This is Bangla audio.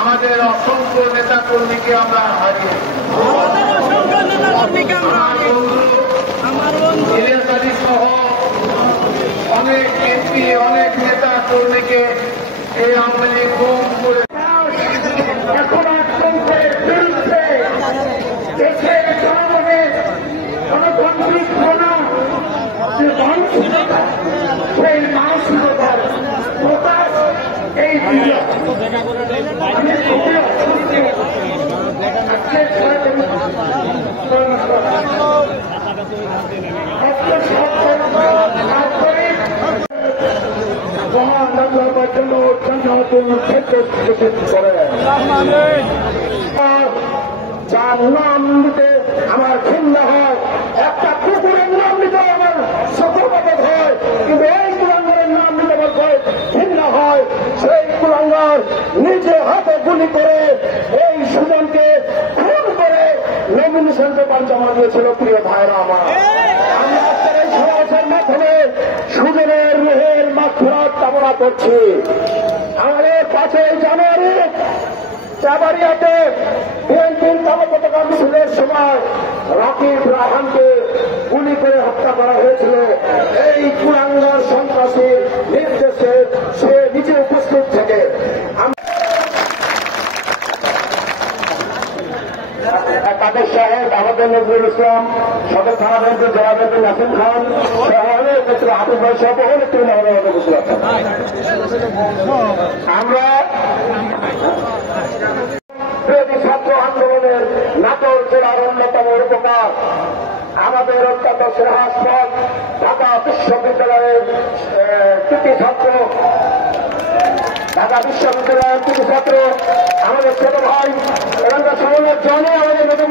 আমাদের অসংখ্য নেতা কর্মীকে আমরা হারিয়ে ইলিয়াস আলী সহ অনেক এমপি অনেক নেতা কর্মীকে এই আওয়ামী লীগ গুম করে এখন আতঙ্কের বিরুদ্ধে দেশের জনগণের গণতান্ত্রিক প্রণাম যে মানসিকতা সেই মানসিকতার প্রকাশ এই যার নাম দিতে আমার ঘৃণ্য হয়, একটা কুকুরের নাম দিতে আমার সকলবাদ হয়, কিন্তু এই কুলাঙ্গারের নাম দিতে আমার ভয় ঘৃণ্য হয়। সেই কুলাঙ্গার নিজে হাতে গুলি করে এই সুজনকে খুন করে নমিনেশন পেপার জমা দিয়েছিল। প্রিয় ভাইরা আমার, আমরা আজকের এই সমাবেশের মাধ্যমে সুজনের রুহের মাগফিরাত কামনা করছি। আমাদের 5 জানুয়ারি চাবাড়িয়াতে বিএনপির কালো পতাকা মিছিলের সময় রাকিব রাহানকে গুলি করে হত্যা করা হয়েছিল। এই কুলাঙ্গার সন্ত্রাসীর নির্দেশে সে নিজে উপস্থিত থেকে কাদের সাহেব, আমাদের নজরুল ইসলাম, সদর থানা নেত্রী জেলা নেত্রী নাসিম খান, শহরের নেত্রী হাফিজ ভাই সহ বহু নেত্রী আমাদের মধ্যে বসে আছেন। আমরা ছাত্র আন্দোলনের নাটোর জেলার অন্যতম রূপকার আমাদের অত্যন্ত শ্রেহাস্পদ ঢাকা বিশ্ববিদ্যালয়ের কৃতি ছাত্র আমাদের ছোট ভাই এখানকার সমন্বয়ের জন্য আমাদের নতুন